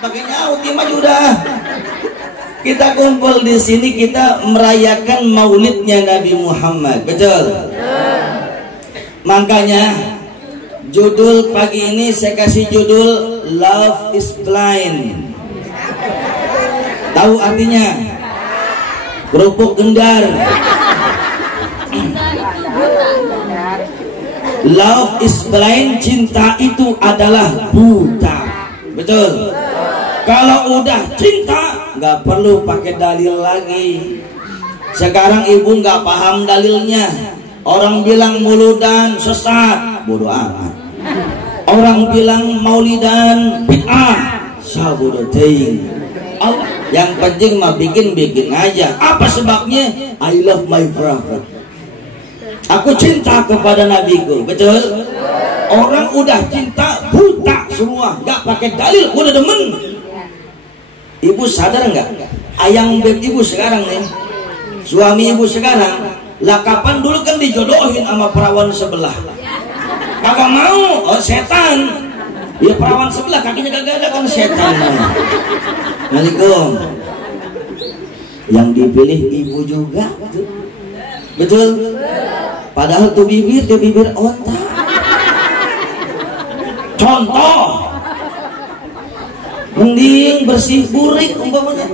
pakai nyaut mah udah. Kita kumpul di sini, kita merayakan maulidnya Nabi Muhammad, betul? Makanya judul pagi ini saya kasih judul Love is Blind. Tahu artinya? Kerupuk gendar. Love is blind, cinta itu adalah buta, betul? Kalau udah cinta nggak perlu pakai dalil lagi. Sekarang ibu nggak paham dalilnya. Orang bilang muludan sesat, bodoh amat. Orang bilang maulidan bid'ah, sabodo teing. Yang penting mah bikin aja. Apa sebabnya? I love my prophet. Aku cinta kepada nabiku, betul? Orang udah cinta buta semua, nggak pakai dalil, udah demen. Ibu sadar nggak? Ayang beb ibu sekarang nih, suami ibu sekarang, lah kapan dulu kan dijodohin sama perawan sebelah. Kagak mau, oh setan. Ya perawan sebelah kakinya kagak ada kan setan. Assalamualaikum. Yang dipilih ibu juga, betul? Padahal tuh bibir onta. Contoh. Mending bersih burik umpamanya.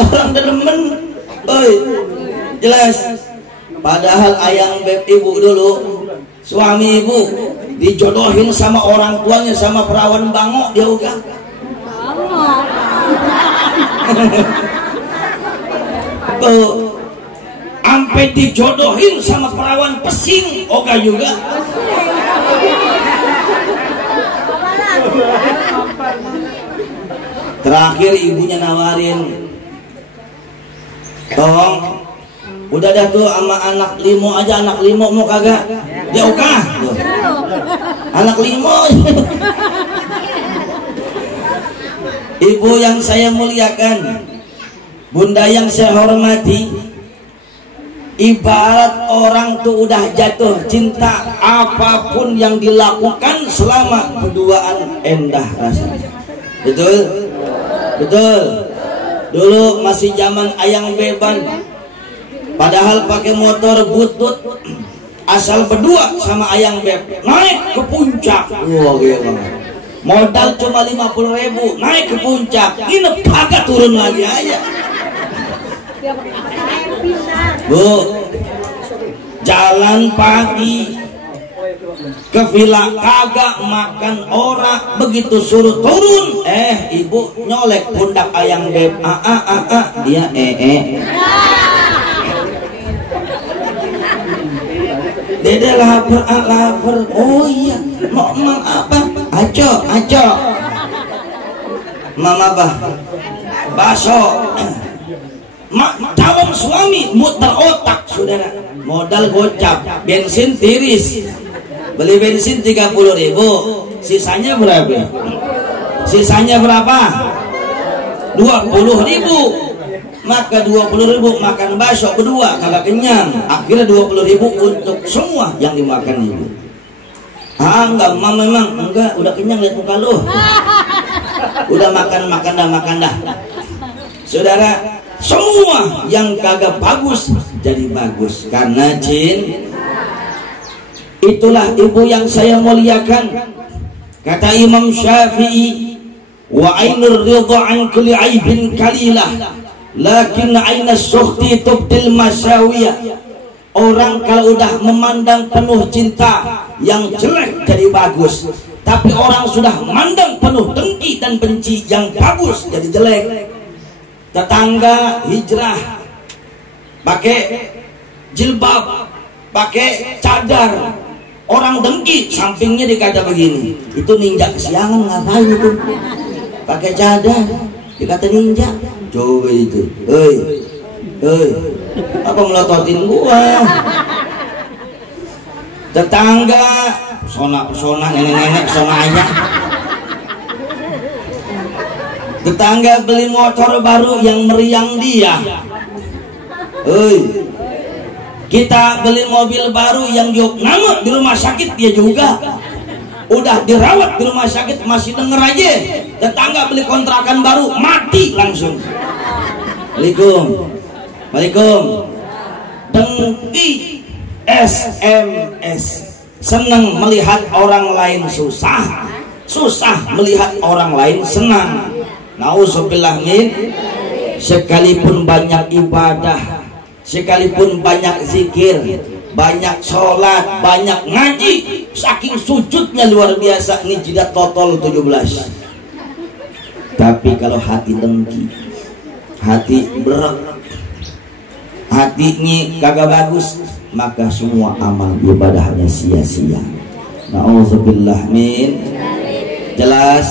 Orang demen, jelas. Padahal ayang beb ibu dulu, suami ibu dijodohin sama orang tuanya sama perawan bangok, dia uga. Tuh, sampai dijodohin sama perawan pesing, oga juga. Terakhir ibunya nawarin, tolong udah dah tuh sama anak limo aja, anak limo mau kagak? Ya oke, anak limo. Ibu yang saya muliakan, bunda yang saya hormati, ibarat orang tuh udah jatuh cinta, apapun yang dilakukan selama berduaan endah rasanya, betul? Betul. Dulu masih zaman ayang beban, padahal pakai motor butut, asal berdua sama ayang beb, naik ke puncak. Wah, gila. Modal cuma 50.000, naik ke puncak, nginep kagak turun lagi aja. Bu, jalan pagi ke villa kagak makan ora, begitu suruh turun, ibu nyolek pundak ayang beb, dia dede lapar, oh iya, mau apa? Aco, mama bah, bakso. Calon suami muter otak, saudara, modal gocap, bensin tiris. Beli bensin 30.000, sisanya berapa? Sisanya berapa? 20.000. Maka 20.000 makan bakso berdua kagak kenyang. Akhirnya 20.000 untuk semua yang dimakan ibu. Enggak, mama memang enggak, udah kenyang lihat muka lu. Udah makan dah. Saudara, semua yang kagak bagus jadi bagus karena cinta. Itulah ibu yang saya muliakan. Kata Imam Syafi'i, wa ainur ridha an kulli aibin kalilah, lakin ainas sukhti tubdil masawiyah. Orang kalau udah memandang penuh cinta, yang jelek jadi bagus. Tapi orang sudah memandang penuh dengki dan benci, yang bagus jadi jelek. Tetangga hijrah pakai jilbab, pakai cadar, orang dengki, sampingnya dikata begini, itu ninja kesiangan, ngapain itu pakai cadar, dikata ninja. Coba itu, apa melototin gua? Tetangga pesona nenek pesona aja. Tetangga beli motor baru yang meriang dia. Kita beli mobil baru yang nama di rumah sakit dia juga. udah dirawat di rumah sakit masih denger aja tetangga beli kontrakan baru mati langsung. Waalaikumsalam. Dengki SMS, senang melihat orang lain susah, susah melihat orang lain senang. Nauzubillah min. Sekalipun banyak ibadah, sekalipun banyak zikir, banyak sholat, banyak ngaji, saking sujudnya luar biasa, ini jidat totol 17. Tapi kalau hati dengki, hati berat, hatinya kagak bagus, maka semua amal ibadahnya sia-sia. Nauzubillah min. Jelas?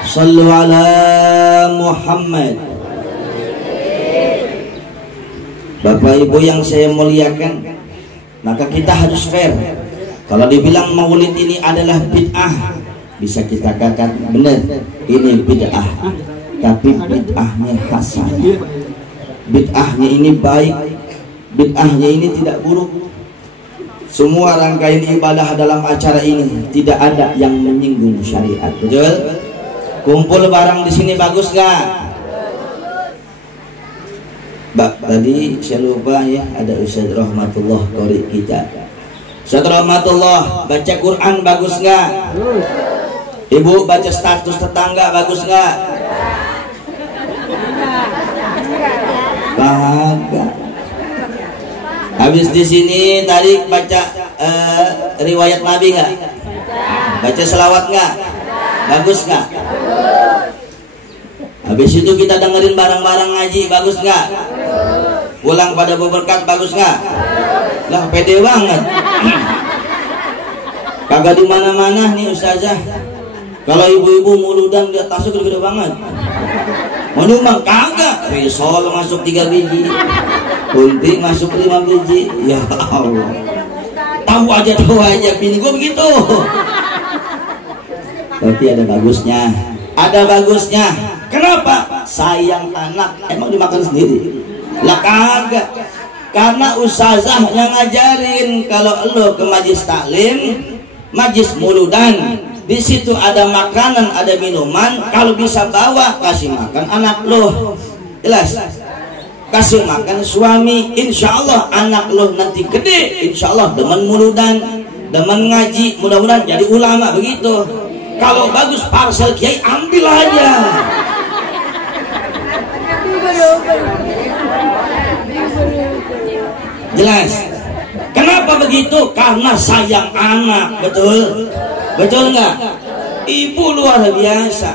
Sallu ala Muhammad. Bapak Ibu yang saya muliakan, maka kita harus fair. Kalau dibilang maulid ini adalah bid'ah, bisa kita katakan benar, ini bid'ah. Tapi bid'ahnya hasan, bid'ahnya ini baik, bid'ahnya ini tidak buruk. Semua rangkaian ibadah dalam acara ini tidak ada yang menyinggung syariat. Betul? Kumpul barang di sini bagus gak? Tadi saya lupa ya, ada Ustaz Rahmatullah Qori kita. Ustaz Rahmatullah baca Quran bagus gak? Ibu baca status tetangga bagus gak? Kagak. Habis di sini tadi baca riwayat Nabi nggak? Baca selawat nggak? Bagus nggak? Habis itu kita dengerin barang-barang ngaji bagus nggak? Pulang pada berberkat bagus nggak? Lah pede banget. Kagak di mana-mana nih ustazah. Kalau ibu-ibu muludan dia tasuk gede banget. Mau nyumbang kagak? Risol masuk 3 biji. Kunti masuk 5 biji. Ya Allah. Tahu aja bini gue begitu. Tapi ada bagusnya. Ada bagusnya. Kenapa? Sayang anak. Emang dimakan sendiri? Lah kagak. Karena ustazah yang ngajarin kalau lo ke majlis taklim, majlis muludan, di situ ada makanan, ada minuman, kalau bisa bawa kasih makan anak lo. Jelas? Kasih makan suami, insya Allah anak lo nanti gede, insya Allah demen muludan, demen ngaji, mudah-mudahan jadi ulama begitu. Kalau bagus parsel kiai ambil aja. Jelas? Kenapa begitu? Karena sayang anak, betul? Betul nggak? Ibu luar biasa.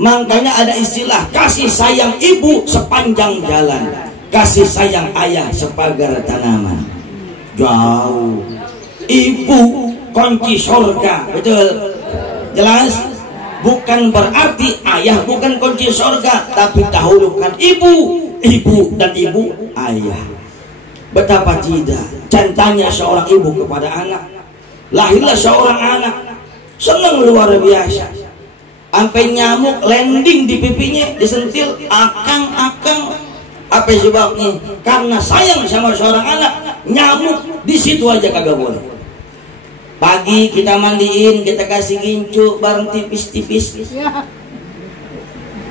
Makanya ada istilah kasih sayang ibu sepanjang jalan, kasih sayang ayah sepagar tanaman. Jauh. Ibu kunci surga, betul? Jelas? Bukan berarti ayah bukan kunci surga, tapi dahulukan ibu dan ibu ayah. Betapa tidak cintanya seorang ibu kepada anak. Lahirlah seorang anak, seneng luar biasa, sampai nyamuk landing di pipinya, disentil, akang. Apa sebabnya? Karena sayang sama seorang anak, nyamuk di situ aja kagak boleh. Pagi kita mandiin, kita kasih gincu bareng tipis-tipis,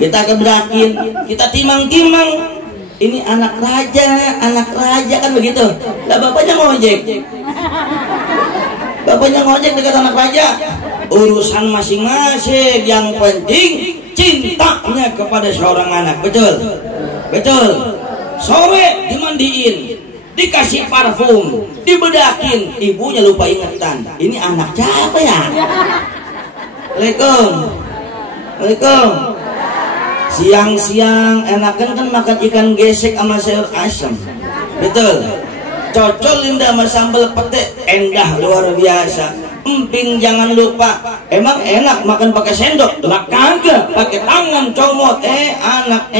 kita kebrakin, kita timang-timang. Ini anak raja kan begitu. Lah bapaknya ngojek dekat anak raja. Urusan masing-masing, yang penting cintanya kepada seorang anak. Betul. Sore dimandiin, dikasih parfum, dibedakin, ibunya lupa ingatan. Ini anak siapa ya? Waalaikumsalam. Siang-siang enakan kan makan ikan gesek sama sayur asam. Betul. Cocol indah sama sambal pete, endah luar biasa. Emping jangan lupa. Emang enak makan pakai sendok? Lah kagak, pakai tangan comot. Anak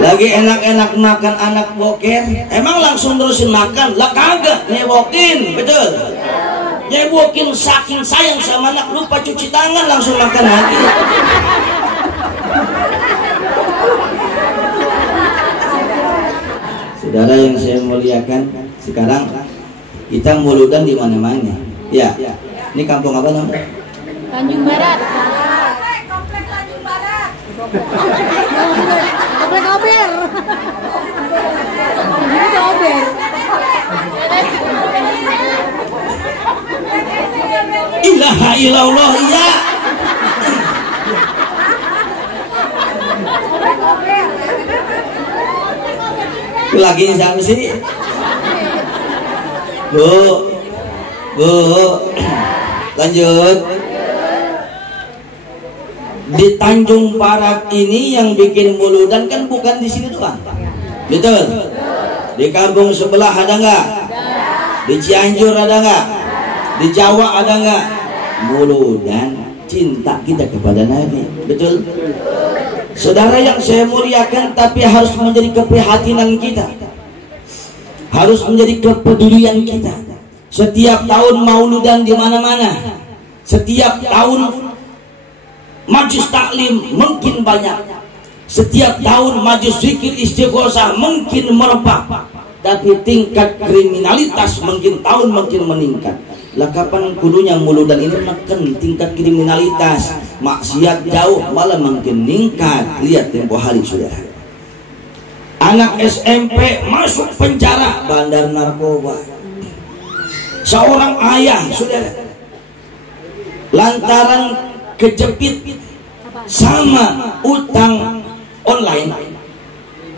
lagi enak-enak makan anak boker, emang langsung terusin makan? Lah kagak, nyewokin. Betul. Nyewokin saking sayang sama anak, lupa cuci tangan langsung makan lagi. Saudara yang saya muliakan, sekarang Kita muludan di mana-mana. Ya. Ini kampung apa namanya? Tanjung Barat. Komplek Tanjung Barat. Komplek Ober. Ober. Ilaha illallah ya. Lagi siapa sih? Bu, lanjut. Di Tanjung Barat ini yang bikin muludan kan bukan di sini doang, betul? Di kampung sebelah ada nggak? Di Cianjur ada nggak? Di Jawa ada nggak? Muludan cinta kita kepada Nabi, betul? Saudara yang saya muliakan, tapi harus menjadi keprihatinan kita, harus menjadi kepedulian kita. Setiap tahun mauludan di mana-mana, setiap tahun majlis taklim mungkin banyak, setiap tahun majlis zikir istighosah mungkin merebak, tapi tingkat kriminalitas mungkin tahun makin meningkat. Lah kapan kudunya muludan ini menekan tingkat kriminalitas, maksiat jauh malah makin meningkat. Lihat tempo hari saudara, anak SMP masuk penjara bandar narkoba. Seorang ayah saudara lantaran kejepit sama utang online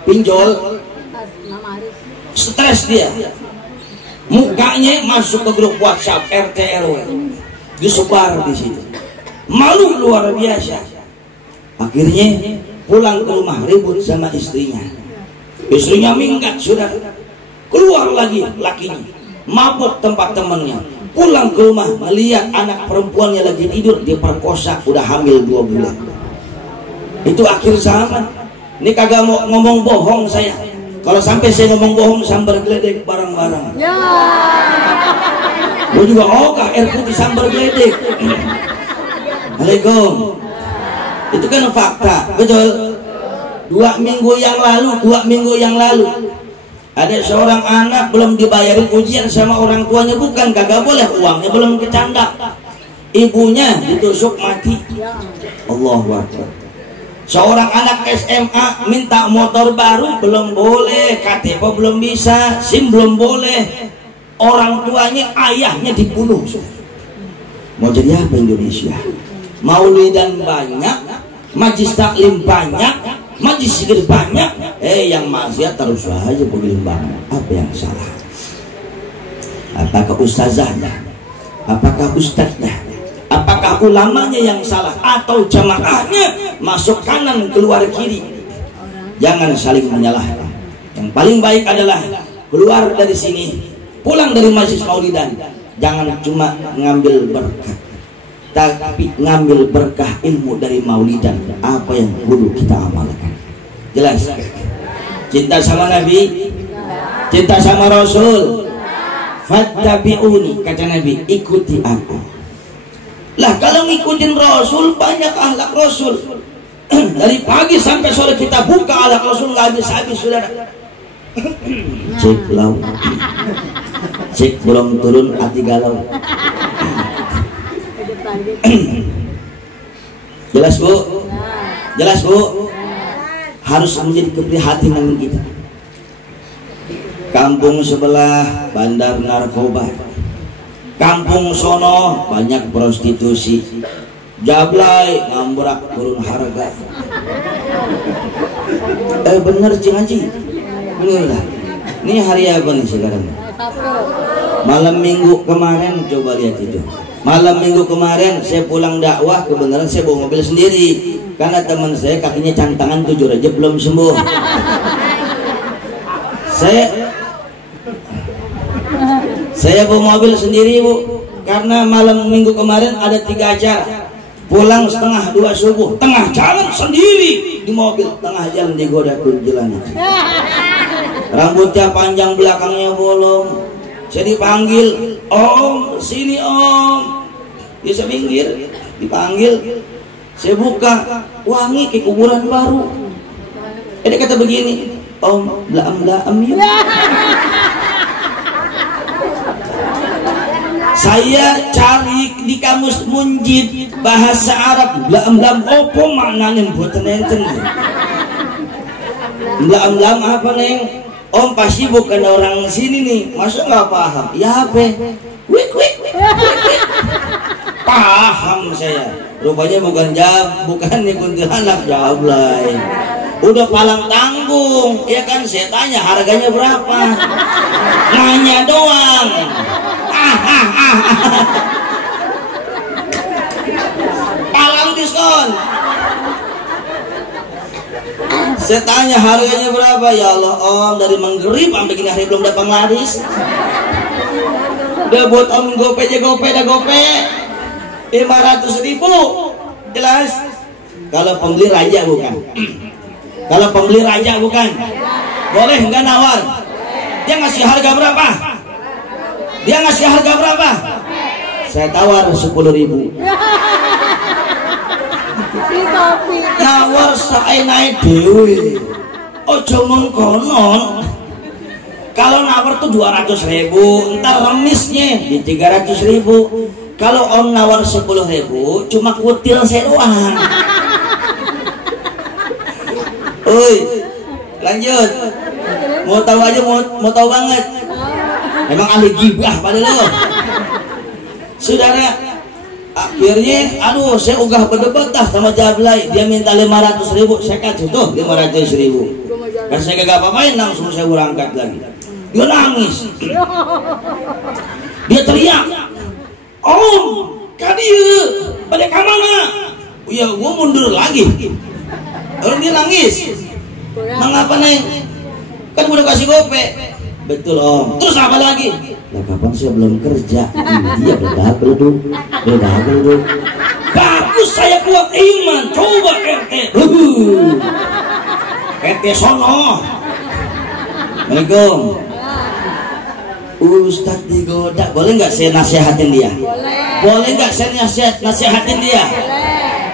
pinjol, stres dia, mukanya masuk ke grup WhatsApp RT RW, disebar di situ, malu luar biasa. Akhirnya pulang ke rumah ribut sama istrinya, istrinya minggat sudah, keluar lagi lakinya, mabuk tempat temannya, pulang ke rumah melihat anak perempuannya lagi tidur diperkosa, udah hamil 2 bulan. Itu akhir zaman. Ini kagak mau ngomong bohong saya. Kalau sampai saya ngomong bohong sambar geledek barang-barang. Ya. Gue juga air putih sambar geledek. Assalamualaikum. Itu kan fakta, betul. 2 minggu yang lalu ada seorang anak belum dibayarin ujian sama orang tuanya, bukan kagak boleh, uangnya belum kecandak, ibunya ditusuk mati. Allahu Akbar. Seorang anak SMA minta motor baru, belum boleh, KTP belum bisa, SIM belum boleh, orang tuanya ayahnya dibunuh. Mau jadi apa Indonesia? Maulidan banyak, majlis taklim banyak, majlis zikir banyak, yang maksiat terus saja bergelimbangan. Apa yang salah? Apakah ustazahnya? Apakah ustadznya? Apakah ulamanya yang salah? Atau jamaahnya masuk kanan keluar kiri? Jangan saling menyalahkan. Yang paling baik adalah keluar dari sini, pulang dari majlis maulidan, jangan cuma ngambil berkah, tapi ngambil berkah ilmu dari maulidan. Apa yang perlu kita amalkan? Jelas? Cinta sama Nabi, cinta sama Rasul. Fattabi'uni, kata Nabi, ikuti aku. Lah kalau ngikutin Rasul, banyak akhlak Rasul. Dari pagi sampai sore kita buka akhlak Rasul nggak habis-habis saudara. Cek laut, cek belum turun hati galau. Jelas bu? Jelas bu? Harus menjadi keprihatinan kita. Kampung sebelah bandar narkoba, kampung sono banyak prostitusi, Jablay ngambrak turun harga. Bener Cing Haji, bener lah. Ini hari apa nih sekarang? Malam minggu kemarin, coba lihat itu. Malam minggu kemarin saya pulang dakwah, kebenaran saya bawa mobil sendiri karena teman saya kakinya cantangan 7 aja belum sembuh. Saya bawa mobil sendiri bu, karena malam minggu kemarin ada 3 acara. Pulang setengah 2 subuh, tengah jalan sendiri di mobil, tengah jalan digoda jalan. Rambutnya panjang, belakangnya bolong. Saya dipanggil, om sini om, dia minggir, dipanggil, saya buka, wangi kayak kuburan baru. Dia kata begini, om laam yuk. Saya cari di kamus Munjid bahasa Arab lam opo maknanya mboten enten. Lam apa neng? Om pasti bukan orang sini nih, masa nggak paham? Ya apa? Wik. Paham saya. Rupanya bukan nih kuntilanak, jawab lain. Udah palang tanggung, ya kan? Saya tanya harganya berapa? Nanya doang. Palang diskon. Saya tanya harganya berapa? Ya Allah om, dari menggerib sampai gini hari belum dapat laris. Udah buat om gope 500.000 jelas. Kalau pembeli raja bukan? Kalau pembeli raja bukan? Boleh nggak nawar? Dia ngasih harga berapa? Saya tawar 10.000. Nawar saya naik dewi. Ojo mengkonon. Kalau nawar tuh 200.000, ntar remisnya di 300.000. Kalau om nawar 10.000, cuma kutil saya doang. Oi, lanjut. Mau tahu aja, mau tahu banget. Emang ahli gibah pada lo. Saudara, akhirnya aduh saya ugah berdebat sama Jablay. Dia minta 500.000, saya kasih tuh 500.000. Kan saya kagak apa-apain, langsung saya berangkat lagi. Dia nangis. Dia teriak, om kadia balik kamana? Ya gua mundur lagi. Orang dia nangis. Mengapa neng? Kan udah kasih gope. Betul om. Terus apa lagi? Lah kapan saya belum kerja? Dia beda dulu. Bagus saya kuat iman. Coba RT. RT sono. Assalamualaikum. Ustadz digoda, boleh nggak saya nasihatin dia? Boleh nggak saya nasihatin dia?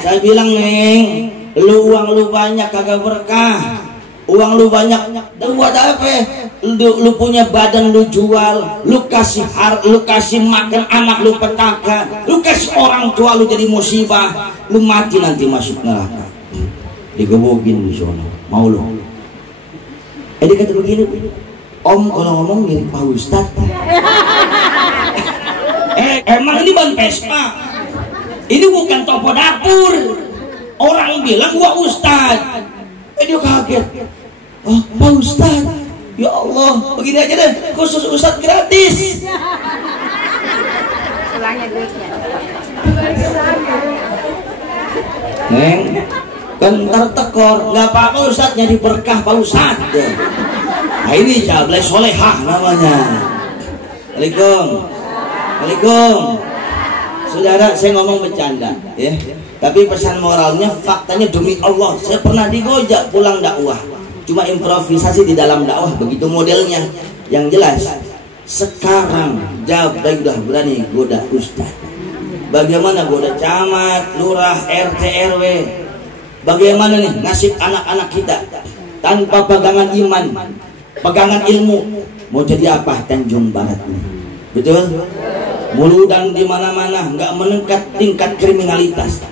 Saya bilang neng, uang lu banyak kagak berkah. Uang lu banyak, dan buat apa? Lu punya badan lu jual, lu kasih makan anak lu petaka, lu kasih orang tua lu jadi musibah, lu mati nanti masuk neraka. Digebukin di sana, mau lu? Dia kata begini, om kalau ngomong mirip Pak Ustadz. Emang ini ban Vespa? Ini bukan toko dapur. Orang bilang gua Ustadz. Dia kaget. Oh Pak Ustadz. Ya Allah, begini aja deh, khusus Ustadz gratis. Neng, kan tertekor, nggak apa-apa Ustadz, jadi berkah Pak Ustadz. Nah ini Jablay solehah namanya. Assalamualaikum. Saudara, saya ngomong bercanda ya. Tapi pesan moralnya, faktanya demi Allah, saya pernah digojak pulang dakwah. Cuma improvisasi di dalam dakwah, begitu modelnya. Yang jelas, sekarang Jablay udah berani goda ustaz. Bagaimana goda camat, lurah, RT, RW? Bagaimana nih nasib anak-anak kita tanpa pegangan iman, pegangan ilmu, mau jadi apa Tanjung Barat ini? Betul? Muludan di mana-mana, nggak meningkat tingkat kriminalitas.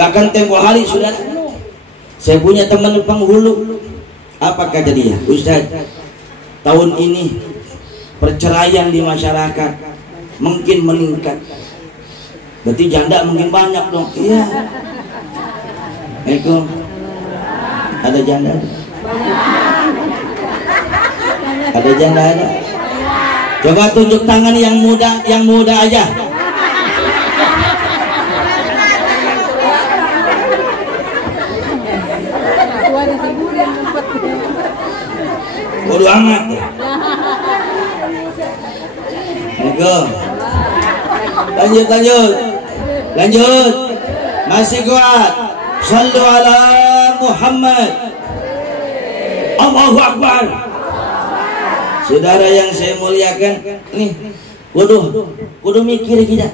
Bahkan tempo hari sudah saya punya teman penghulu. Apa kata dia? Ustaz, tahun ini perceraian di masyarakat mungkin meningkat. Berarti janda mungkin banyak dong. Iya. Assalamualaikum. Ada janda? Ada janda ada? Coba tunjuk tangan yang muda aja. Bodo amat. Lanjut. Masih kuat. Shallu ala Muhammad. Allahu Akbar. Saudara yang saya muliakan, nih, kudu mikir kita.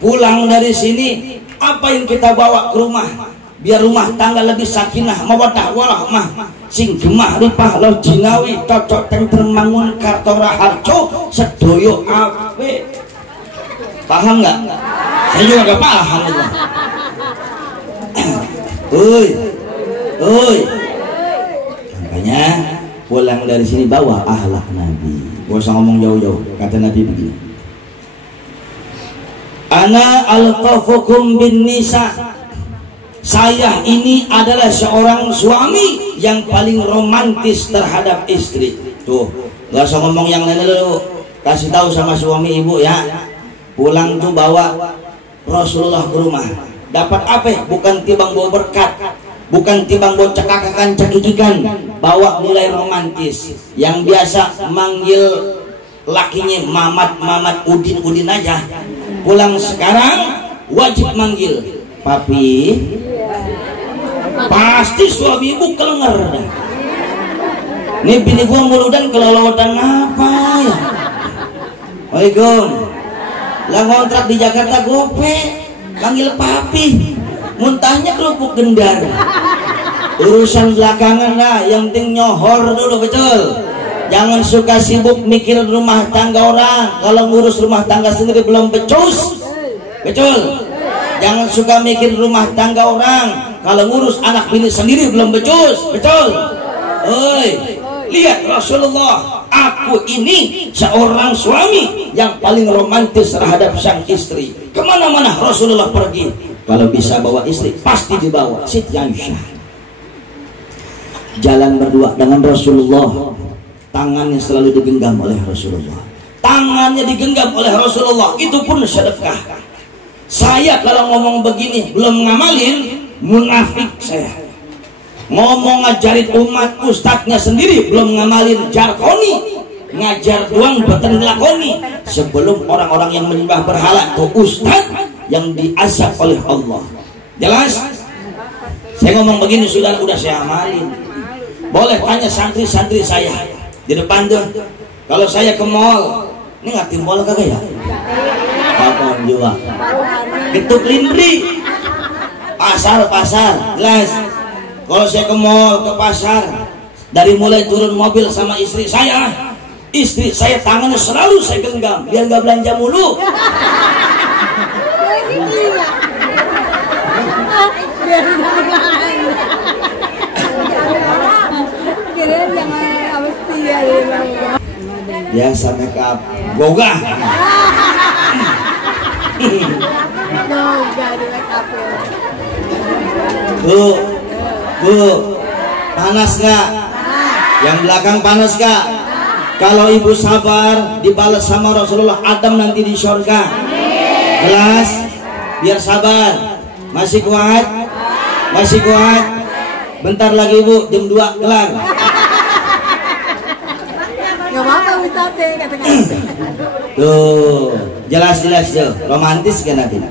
Pulang dari sini, apa yang kita bawa ke rumah? Biar rumah tangga lebih sakinah, mawaddah warahmah, sing gemah ripah lo jinawi, cocok tentrem mangun kartora harjo, sedoyo ape. Paham nggak? Saya juga nggak paham. Oi. Makanya pulang dari sini bawa akhlak Nabi. Gak usah ngomong jauh-jauh. Kata Nabi begini. Ana altafukum bin nisa. Saya ini adalah seorang suami yang paling romantis terhadap istri. Tuh, gak usah ngomong yang lain dulu. Kasih tahu sama suami ibu ya. Pulang tuh bawa Rasulullah ke rumah. Dapat apa? Bukan timbang bawa berkat, bukan timbang bawa cekakakan cekikikan, bawa nilai romantis. Yang biasa manggil lakinya mamat, udin aja. Pulang sekarang wajib manggil papi. Pasti suami ibu kelenger. Nih bini gua muludan kelolotan apa ya? Waalaikum. Lah ngontrak di Jakarta gope, panggil papi. Muntahnya kerupuk gendar. Urusan belakangan lah, yang penting nyohor dulu, betul. Jangan suka sibuk mikir rumah tangga orang. Kalau ngurus rumah tangga sendiri belum becus, betul. Jangan suka mikir rumah tangga orang. Kalau ngurus anak bini sendiri belum becus, betul. Oi, lihat Rasulullah. Aku ini seorang suami yang paling romantis terhadap sang istri. Kemana-mana Rasulullah pergi, kalau bisa bawa istri pasti dibawa. Siti Aisyah jalan berdua dengan Rasulullah. Tangannya selalu digenggam oleh Rasulullah. Tangannya digenggam oleh Rasulullah. Itu pun sedekah. Saya kalau ngomong begini belum ngamalin, munafik saya. Ngomong ngajarin umat, ustadznya sendiri belum ngamalin, jarkoni. Ngajar doang beten lakoni. Sebelum orang-orang yang menyembah berhala itu ustadz yang diazab oleh Allah. Jelas? Saya ngomong begini sudah saya amalin. Boleh tanya santri-santri saya di depan tuh. Kalau saya ke mall, ini ngerti mall kagak ya? Apa juga? Ketuk lindri, pasar, jelas. Kalau saya ke mall, ke pasar, dari mulai turun mobil sama istri saya tangannya selalu saya genggam biar nggak belanja mulu. Ya sampai ke boga. Bu, panas nggak? Yang belakang panas nggak? Kalau ibu sabar, dibalas sama Rasulullah Adam nanti di surga. Jelas? Biar sabar. Masih kuat? Masih kuat? Bentar lagi ibu, jam 2 kelar. Gak apa-apa Ustaz, katakan. Tuh, jelas tuh, romantis kan Nabi.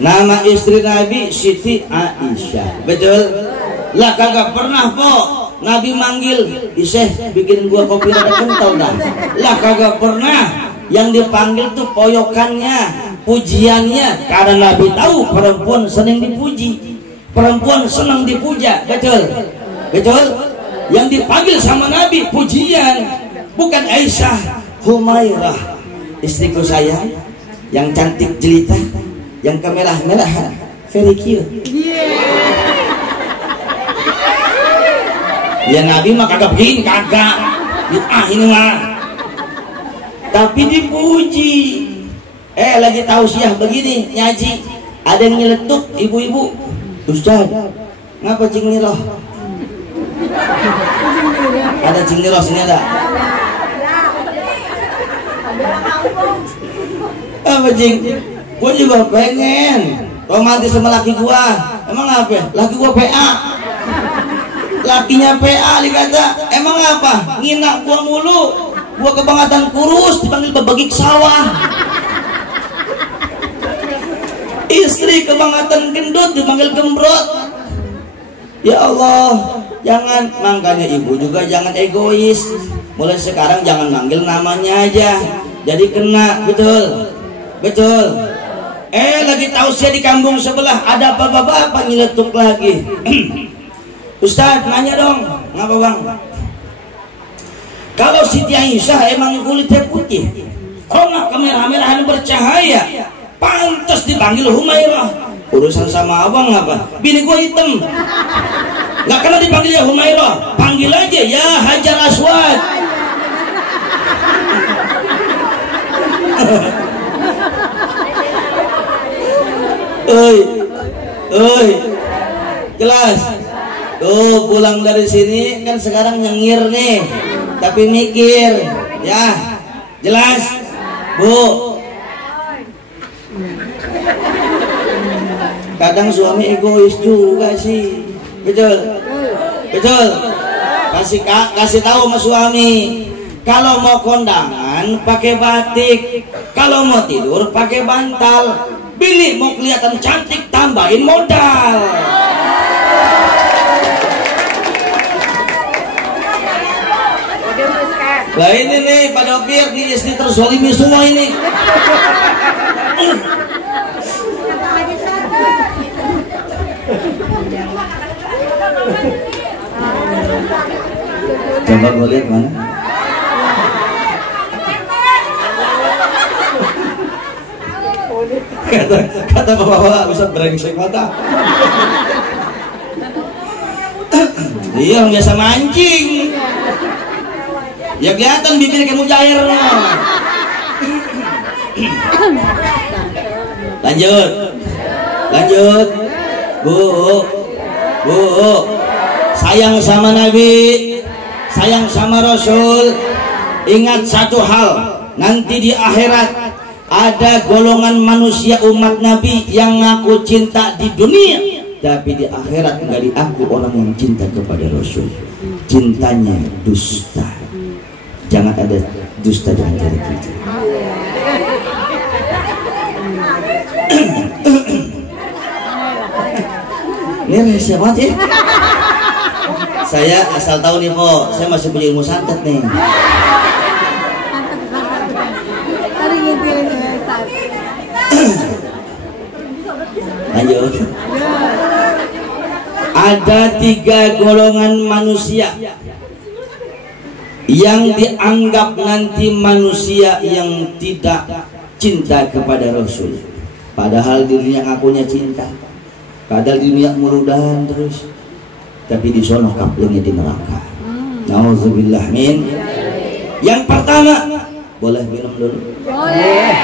Nama istri Nabi Siti Aisyah, betul? Lah kagak pernah kok Nabi manggil, Iseh bikin gua kopi rada kental dah. Lah kagak pernah. Yang dipanggil tuh poyokannya, pujiannya. Karena Nabi tahu perempuan senang dipuji, perempuan senang dipuja, betul? Betul? Yang dipanggil sama Nabi pujian, bukan Aisyah, Humairah, istriku saya yang cantik jelita, yang kemerah-merahan, very cute. Ya Nabi mah kagak begini, kagak. Ini mah. Tapi dipuji. Lagi tausiah begini, nyaji, ada yang nyeletuk ibu-ibu. Ustaz, ngapa cing niroh? Ada cing niroh sini ada? Apa cing? Gua juga pengen romantis sama laki gua. Emang apa? Laki gua PA. Lakinya PA dikata, emang apa? Nginak gua mulu. Gua kebangetan kurus, dipanggil bebegik sawah. Istri kebangetan gendut, dipanggil gembrot. Ya Allah, jangan. Makanya ibu juga jangan egois. Mulai sekarang jangan manggil namanya aja, jadi kena, betul? Betul. Lagi tausiah di kampung sebelah, ada bapak-bapak nyeletuk lagi. Ustaz, nanya dong, ngapa bang? Kalau Siti Aisyah emang kulitnya putih, Kona kemerah-merahan bercahaya, pantas dipanggil Humairah. Urusan sama abang apa? Bini gua hitam, nggak kena dipanggil ya Humairah, panggil aja ya Hajar Aswad. Oi, jelas. Tuh pulang dari sini kan sekarang nyengir nih, tapi mikir, ya, jelas, Bu. Kadang suami egois juga sih, betul, betul. Kasih tahu sama suami, kalau mau kondangan pakai batik, kalau mau tidur pakai bantal. Bini mau kelihatan cantik, tambahin modal. Lah ini nih pada biar di istri terzolimi semua ini. Coba gue lihat mana. Kata bapak bisa brengsek mata. Iya orang biasa mancing. Ya kelihatan bibir kayak mujair. Lanjut. Bu, sayang sama Nabi, sayang sama Rasul. Ingat satu hal, nanti di akhirat ada golongan manusia umat Nabi yang ngaku cinta di dunia, tapi di akhirat nggak diaku orang yang cinta kepada Rasul. Cintanya dusta. Jangan ada dusta di antara kita. Ini rahasia banget ya. Saya asal tahu nih Po, saya masih punya ilmu santet nih. Lanjut. Ada 3 golongan manusia yang dianggap nanti manusia yang tidak cinta kepada Rasul, padahal dirinya ngakunya cinta, padahal dirinya mudah-mudahan terus, tapi di sono kaplingnya di neraka. Nauzubillah min. Yang pertama, boleh minum dulu? Boleh.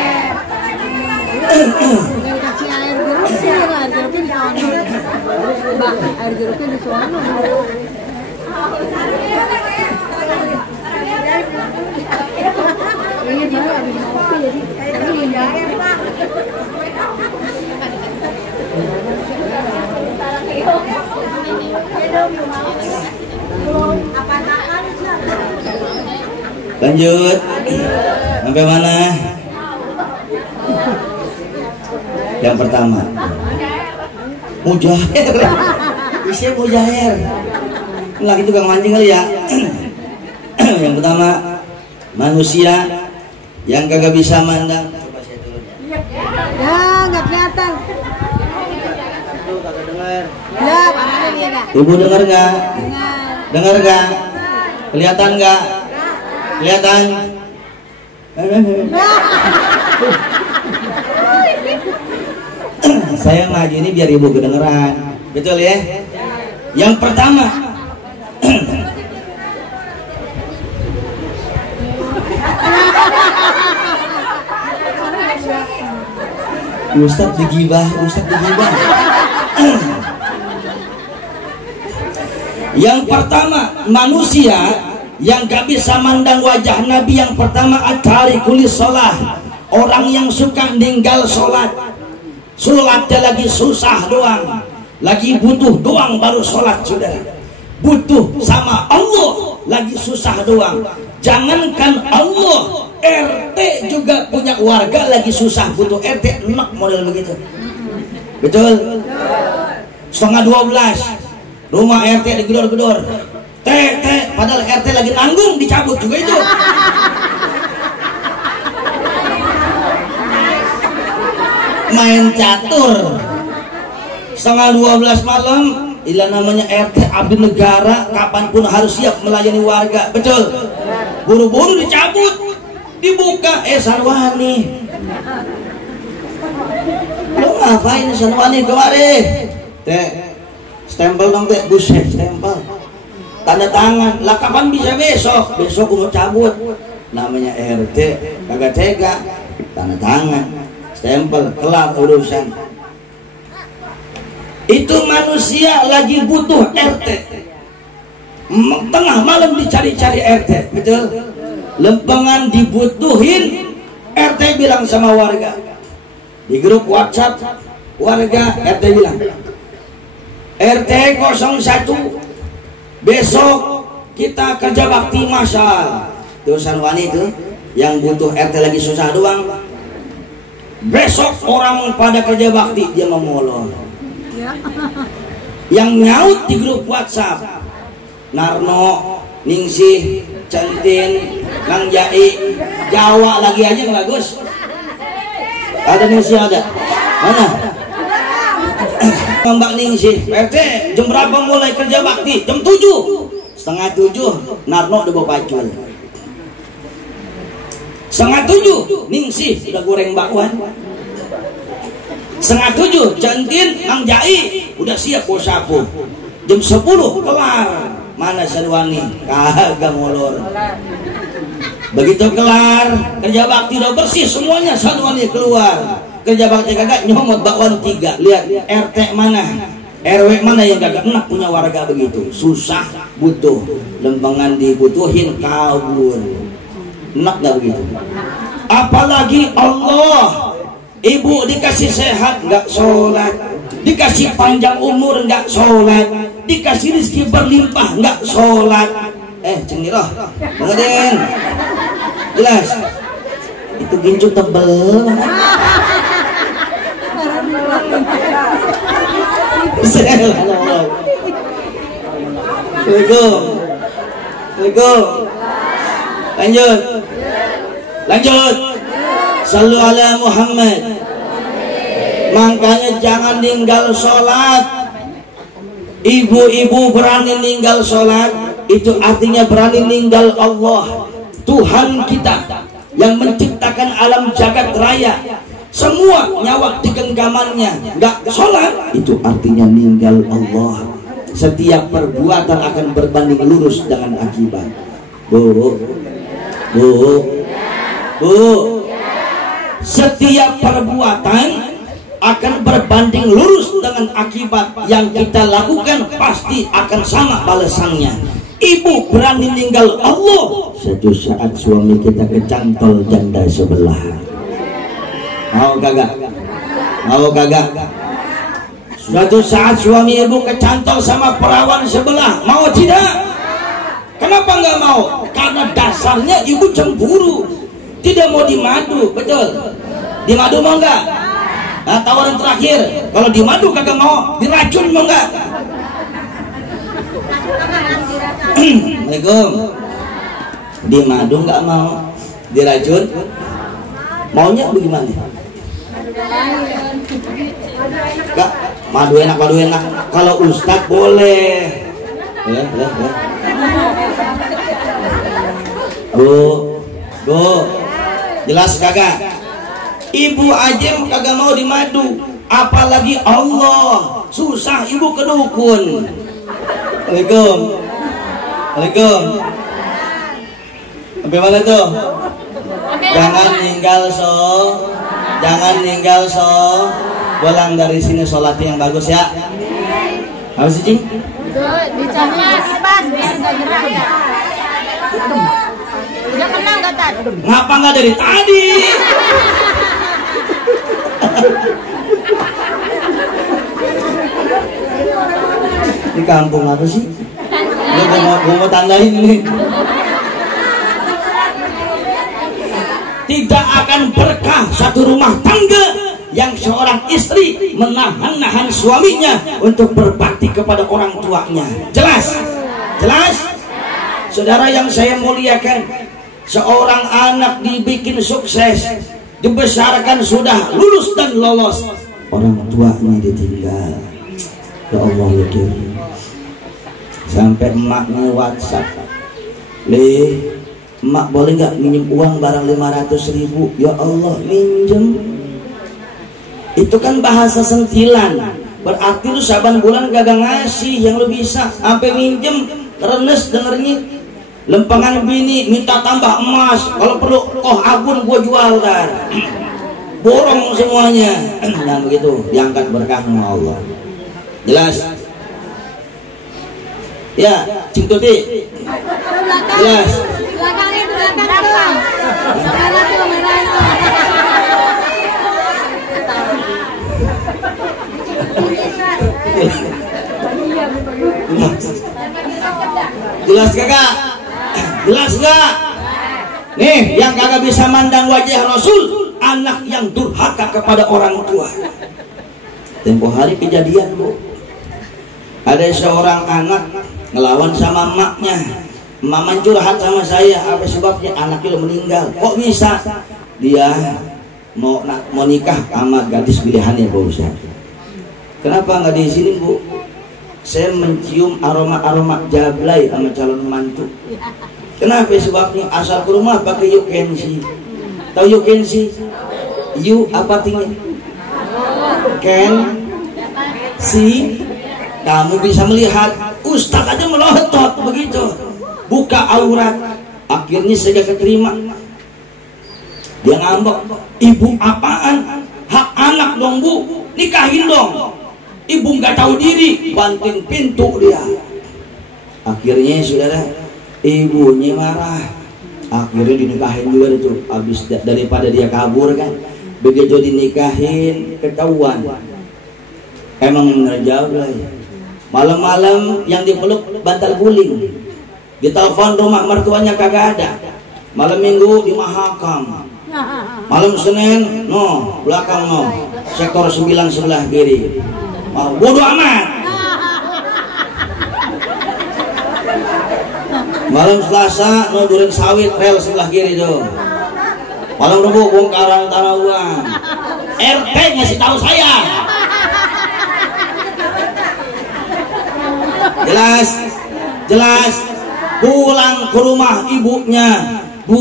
Kasih air jeruk sih, air jeruknya di sana. Mbak, air jeruknya di sana. Lanjut. Sampai mana? Yang pertama, mujair. Isinya mujair. Lagi tukang mancing kali ya. Yang pertama, manusia yang kagak bisa mandang. Coba saya turun ya. Ya, nggak kelihatan. Ya, mana dia nggak? Ibu dengar nggak? Dengar nggak? Kelihatan nggak? Kelihatan? Saya maju ini biar ibu kedengeran, betul ya? Yang pertama, Ustadz digibah. Yang pertama, manusia yang gak bisa mandang wajah Nabi. Yang pertama, at-tarikul sholat, orang yang suka ninggal sholat. Sholatnya lagi susah doang, lagi butuh doang baru sholat, saudara. Butuh sama Allah lagi susah doang. Jangankan Allah, RT juga punya warga lagi susah butuh RT, enak model begitu. Betul? 11:30 rumah RT digedor-gedor. Padahal RT lagi nanggung dicabut juga itu. Main catur 11:30 malam. Ilah namanya RT abdi negara, kapanpun harus siap melayani warga. Betul? Buru-buru dicabut. dibuka, Sanwani lo ngapain Sanwani kemari? Teh stempel dong teh, buset stempel tanda tangan lah. Kapan bisa besok? Besok mau cabut, namanya RT kagak tega, tanda tangan stempel kelar urusan. Itu manusia lagi butuh RT, tengah malam dicari-cari RT, betul? Lempengan dibutuhin, RT bilang sama warga di grup WhatsApp warga, RT bilang RT 01 besok kita kerja bakti massal. Tulisan wanita itu yang butuh RT lagi susah doang, besok orang pada kerja bakti, dia mau molor. Yang nyaut di grup WhatsApp Narno, Ningsih, Centin, Kang Jai, Jawa lagi aja nggak bagus. Ada Ningsih ada? Mana? Mbak Ningsih, RT jam berapa mulai kerja bakti? Jam 7:30. Narno udah bawa pacul. 6:30 Ningsih udah goreng bakwan. 6:30 Centin, Kang Jai udah siap bawa sapu. Jam 10 kelar. Mana Sanwani? Kagak molor. Begitu kelar kerja bakti udah bersih semuanya, Sanwani keluar. Kerja bakti kagak, nyomot bakwan 3. Lihat RT mana, RW mana yang kagak enak punya warga begitu. Susah butuh, lempengan dibutuhin kabur. Enak gak begitu? Apalagi Allah. Ibu dikasih sehat nggak sholat, dikasih panjang umur nggak sholat, dikasih rezeki berlimpah nggak sholat. Cengiroh dengerin jelas itu gincu tebel. Assalamualaikum. Lanjut. Sallu ala Muhammad. Makanya jangan ninggal sholat. Ibu-ibu berani ninggal sholat, itu artinya berani ninggal Allah, Tuhan kita yang menciptakan alam jagat raya. Semua nyawa di genggamannya, nggak sholat, itu artinya ninggal Allah. Setiap perbuatan akan berbanding lurus dengan akibat. Bu. Setiap perbuatan akan berbanding lurus dengan akibat. Yang kita lakukan pasti akan sama balasannya. Ibu berani ninggal Allah, suatu saat suami kita kecantol janda sebelah. Mau kagak? Suatu saat suami ibu kecantol sama perawan sebelah, mau tidak? Kenapa nggak mau? Karena dasarnya ibu cemburu, tidak mau dimadu, betul? Dimadu mau nggak? Nah, tawaran terakhir, kalau dimadu kagak mau, diracun mau nggak? Assalamualaikum. Dimadu nggak mau, diracun, maunya bagaimana? Gak, madu enak. Kalau ustadz boleh. Ya. Bu, jelas kagak? Ibu aja kagak mau dimadu, apalagi Allah. Susah ibu ke dukun. Waalaikumsalam. Sampai mana tuh? Jangan ninggal so. Pulang dari sini sholat yang bagus ya. Apa sih Cing? Dicamnya pas biar nggak gerak ya. Udah kenal gak Tan? Ngapa nggak dari tadi? Di kampung apa sih? Gue mau tandain nih. Tidak akan berkah satu rumah tangga yang seorang istri menahan suaminya untuk berbakti kepada orang tuanya. Jelas? Saudara yang saya muliakan, seorang anak dibikin sukses, dibesarkan sudah lulus dan lolos, orang tuanya ditinggal. Ya Allah, ya sampai emaknya WhatsApp, Mak boleh nggak minjem uang barang 500.000? Ya Allah, minjem. Itu kan bahasa sentilan. Berarti lu saban bulan kagak ngasih yang lu bisa. Sampai minjem, renes dengernya. Lempengan bini minta tambah emas. Kalau perlu abun gua jual dar. Borong semuanya. Nah begitu diangkat berkah sama Allah. Jelas? Ya, Cing Tuti. Jelas. Belakang itu, belakang tuh. Merah tuh, merah itu. Jelas kagak? Jelas gak? Nih, yang kagak bisa mandang wajah Rasul, anak yang durhaka kepada orang tua. Tempo hari kejadian, Bu. Ada seorang anak ngelawan sama emaknya. Mama curhat sama saya, apa sebabnya anaknya udah meninggal? Kok bisa? Dia mau nikah sama gadis pilihannya, Pak Ustaz. Kenapa nggak diizinin, Bu? Saya mencium aroma jablay sama calon mantu. Kenapa sebabnya? Asal ke rumah pakai you can see. Tahu you can see? You apa tinggi? Can see. Kamu bisa melihat. Ustaz aja melotot begitu. Buka aurat, akhirnya saya keterima. Dia ngambek, ibu apaan? Hak anak dong Bu, nikahin dong. Ibu nggak tahu diri, banting pintu dia. Akhirnya saudara, ibunya marah. Akhirnya dinikahin juga itu. Habis daripada dia kabur kan, begitu dinikahin ketahuan. Emang ngejauh lah. Malam-malam yang dipeluk bantal guling. Ditelepon rumah mertuanya kagak ada. Malam Minggu di Mahakam. Malam Senin belakang sektor 9 sebelah kiri. Bodoh amat. Malam Selasa duren sawit rel sebelah kiri tuh. Malam Rabu bongkaran tanah uang. RT ngasih tahu saya. Jelas. Pulang ke rumah ibunya, Bu,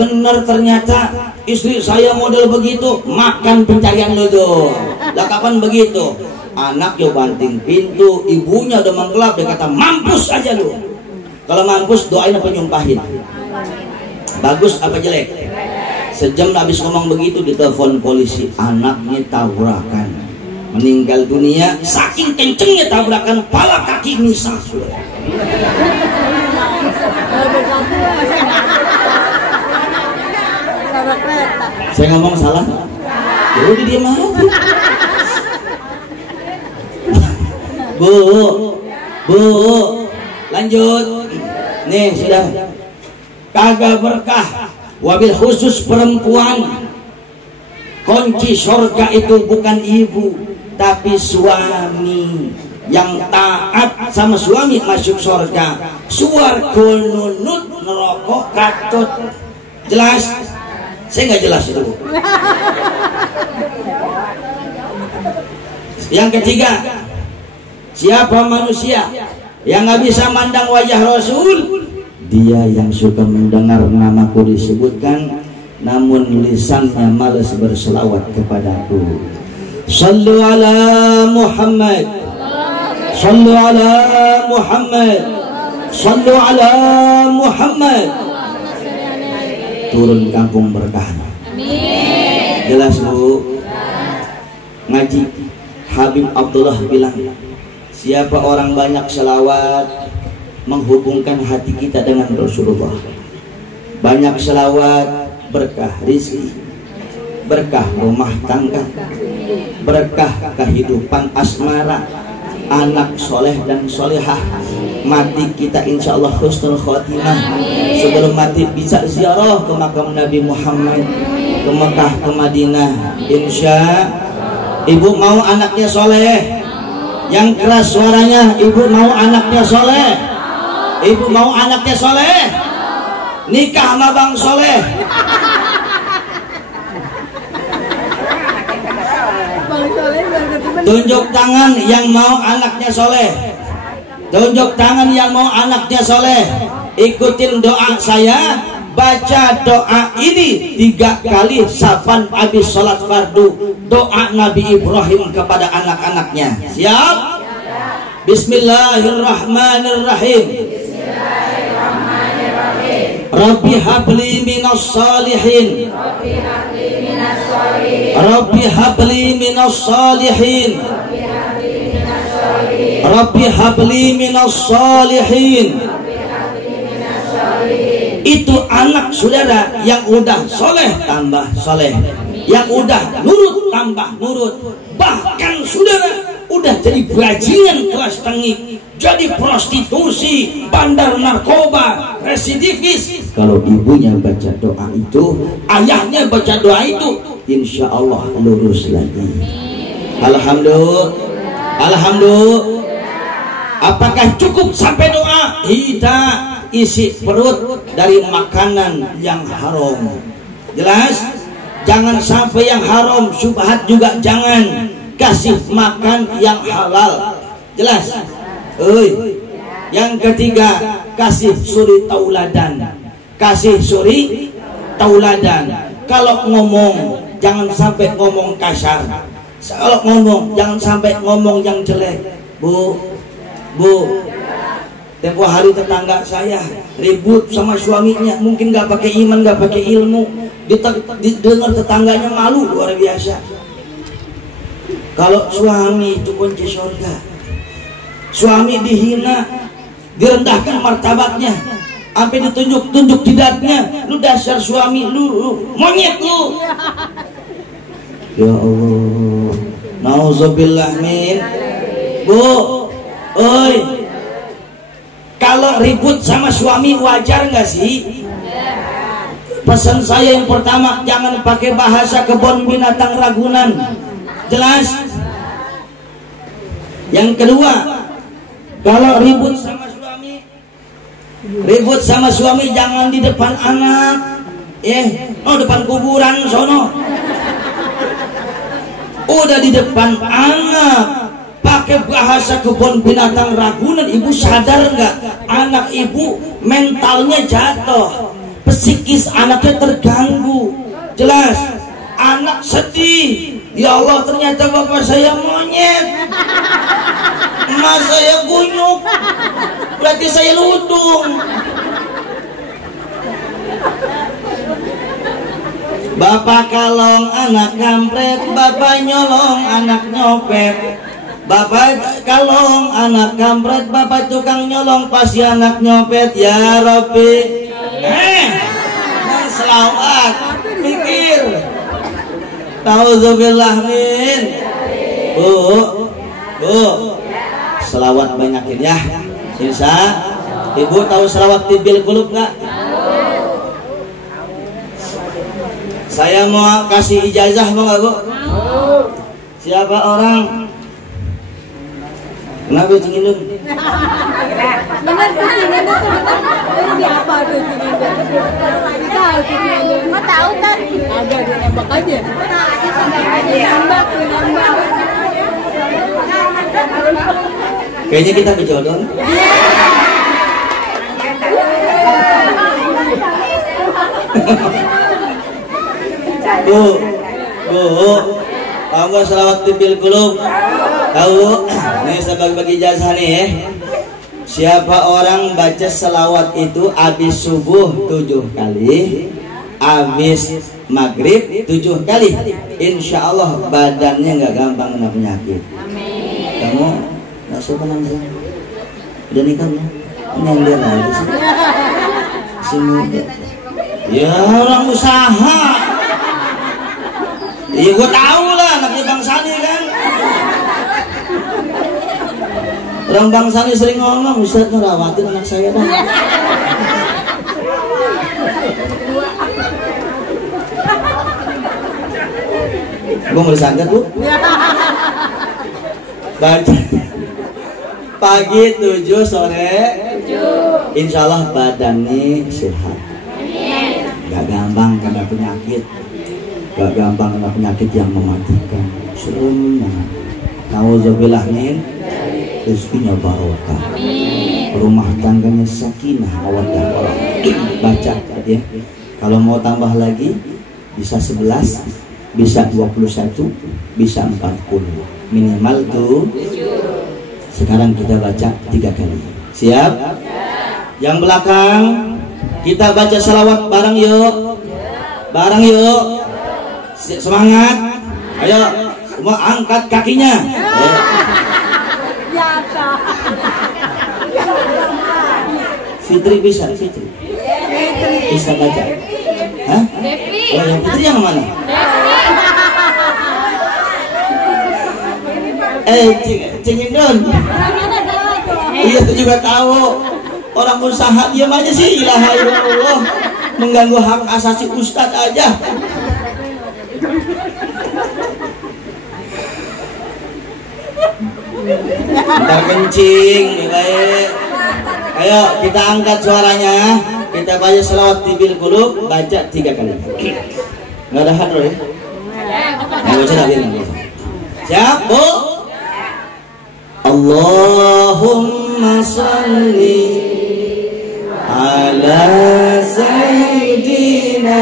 bener ternyata istri saya model begitu, makan pencarian lo tuh. Lah kapan begitu? Anak yo banting pintu, ibunya udah menggelap, dia kata mampus aja lu. Kalau mampus doain apa nyumpahin? Bagus apa jelek? Sejam habis ngomong begitu ditelepon polisi, anaknya tabrakan, meninggal dunia saking kencengnya tabrakan, pala kaki misah. Saya ngomong salah? Ya udah diam aja. Bu, lanjut. Nih sudah. Kagak berkah. Wabil khusus perempuan. Kunci surga itu bukan ibu, tapi suami. Yang taat sama suami masuk surga. Suwargul nunut neraka katut. Jelas? Saya nggak jelas itu. Yang ketiga, siapa manusia yang nggak bisa mandang wajah Rasul? Dia yang suka mendengar namaku disebutkan, namun lisannya malas berselawat kepadaku. Sallu ala Muhammad. Sallu ala Muhammad. Sallu ala Muhammad. Turun kampung berkah. Jelas Bu? Ngaji Habib Abdullah bilang, siapa orang banyak selawat menghubungkan hati kita dengan Rasulullah. Banyak selawat berkah rizki, berkah rumah tangga, berkah kehidupan asmara, anak soleh dan solehah. Mati kita insya Allah husnul khotimah. Sebelum mati bisa ziarah ke makam Nabi Muhammad, ke Mekah, ke Madinah. Insya ibu mau anaknya soleh. Yang keras suaranya, ibu mau anaknya soleh. Ibu mau anaknya soleh. Nikah sama Bang Soleh. Tunjuk tangan yang mau anaknya soleh. Tunjuk tangan yang mau anaknya soleh. ikutin doa saya, baca doa ini 3 kali saban habis sholat fardu, doa Nabi Ibrahim kepada anak-anaknya. Siap? Bismillahirrahmanirrahim. Rabbi habli minas salihin. Rabbi habli minas salihin. Rabbi habli minas salihin. Itu anak saudara yang udah soleh tambah soleh, yang udah nurut tambah nurut, bahkan saudara udah jadi bajingan kelas tengik, jadi prostitusi, bandar narkoba, residivis. Kalau ibunya baca doa itu, ayahnya baca doa itu, insya Allah lurus lagi. Alhamdulillah, alhamdulillah. Apakah cukup sampai doa? Tidak. Isi perut dari makanan yang haram. Jelas? Jangan sampai yang haram, syubhat juga jangan. Kasih makan yang halal. Jelas? Yang ketiga, kasih suri tauladan. Kasih suri tauladan. Kalau ngomong, jangan sampai ngomong kasar. Kalau ngomong, jangan sampai ngomong yang jelek. Bu, tempo hari tetangga saya ribut sama suaminya, mungkin gak pakai iman, gak pakai ilmu, didengar tetangganya malu luar biasa. Kalau suami itu kunci surga, suami dihina, direndahkan martabatnya, sampai ditunjuk-tunjuk jidatnya, lu dasar suami, lu monyet lu. Ya Allah, nauzubillah min. Bu, oi, kalau ribut sama suami wajar nggak sih? Pesan saya yang pertama, jangan pakai bahasa kebun binatang Ragunan. Jelas? Yang kedua, kalau ribut sama suami jangan di depan anak. Depan kuburan sono. Udah di depan anak pakai bahasa kebun binatang Ragunan, ibu sadar nggak? Anak ibu mentalnya jatuh, psikis anaknya terganggu. Jelas? Anak sedih. Ya Allah, ternyata bapak saya monyet, emak saya kunyuk, berarti saya lutung. Bapak kalong anak kampret, bapak nyolong anak nyopet. Bapak kalong anak kampret, bapak tukang nyolong pasti anak nyopet. Ya Rabbi, selawat, mikir. Ta'udzubillah min. Bu, selawat banyakin ya. Insya. Ibu tahu selawat tibil kulub nggak? Saya mau kasih ijazah, mau nggak Bu? Siapa orang? Kenapa cingin dulu? Benar cingin itu lebih apa tuh cingin? Kita tahu kan? Agak nembak aja. Nembak. Kayaknya kita berjodoh. Bu, tahu nggak selawat tibil kulub? Tahu? Ini saya bagi jasa nih ya. Siapa orang baca selawat itu habis subuh 7 kali, habis maghrib 7 kali, insya Allah badannya nggak gampang kena penyakit. Kamu nggak suka nanti? Udah nikah ya? Ini yang dia lagi sih. Sini. Ya orang usaha. Iya gue tahu lah, anaknya Bang Sani kan. Orang Bang Sani sering ngomong, Ustaz ngerawatin anak saya dah. Gue mau disangkat Bu. Pagi 7, sore 7. Insya Allah badannya sehat. Gak gampang kena penyakit. Gak gampang kena penyakit yang mematikan. Semuanya. Nauzubillah min, rezekinya barokah. rumah tangganya sakinah mawaddah warahmah. Baca ya. Kalau mau tambah lagi bisa 11, bisa 21, bisa 40. Minimal tuh. Sekarang kita baca 3 kali. Siap? Yang belakang kita baca salawat bareng yuk. Bareng yuk. Semangat. Ayo semua angkat kakinya. Fitri bisa, Fitri bisa baca. Hah? Oh, yang Fitri yang mana? Cengindon. Iya, itu juga tahu. Orang usaha diam aja sih, ilaha illallah. Mengganggu hak asasi ustadz aja. Ntar kencing, baik. Ayo kita angkat suaranya. Kita baca selawat tibil qulub, baca 3 kali. Nggak ada hadro ya? Ayo baca lagi. Siap, Bu? Allahumma salli ala sayyidina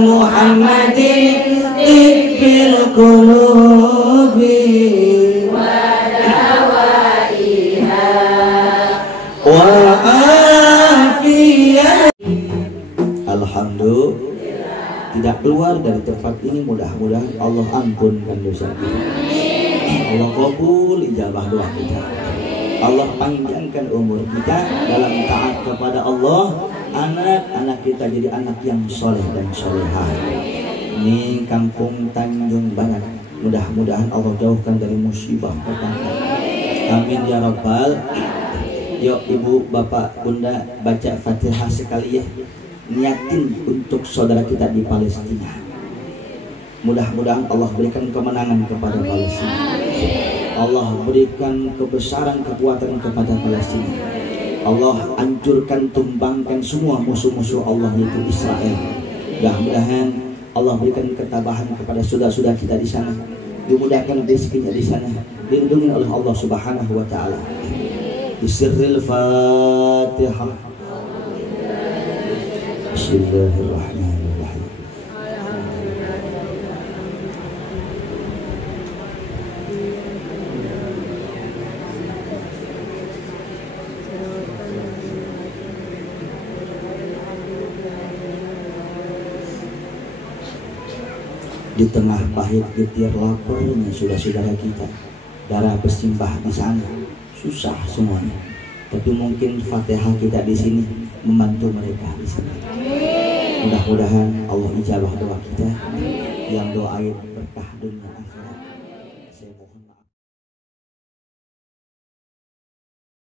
Muhammadin tibbil qulubi Alhamdulillah tidak keluar dari tempat ini, mudah-mudahan Allah ampunkan dosa kita. Allah kabul ijabah doa kita. Allah panjangkan umur kita dalam taat kepada Allah. Anak-anak kita jadi anak yang soleh dan solehah. Ini kampung Tanjung Barat, mudah-mudahan Allah jauhkan dari musibah petaka. Amin ya rabbal. Yuk ibu, bapak, bunda baca Fatihah sekali ya. Niatin untuk saudara kita di Palestina. Mudah-mudahan Allah berikan kemenangan kepada Palestina. Allah berikan kebesaran kekuatan kepada Palestina. Allah hancurkan, tumbangkan semua musuh-musuh Allah yaitu Israel. Mudah-mudahan Allah berikan ketabahan kepada saudara-saudara kita di sana. Dimudahkan rezekinya di sana. Dilindungi oleh Allah Subhanahu wa taala. Bisirril Fatihah. Bismillahirrahmanirrahim. Di tengah pahit getir laparnya saudara-saudara kita, darah bersimbah di sana, susah semuanya. Tapi mungkin Fatihah kita di sini membantu mereka di sini. Mudah-mudahan Allah ijabah doa kita, yang doain berkah dunia akhirat.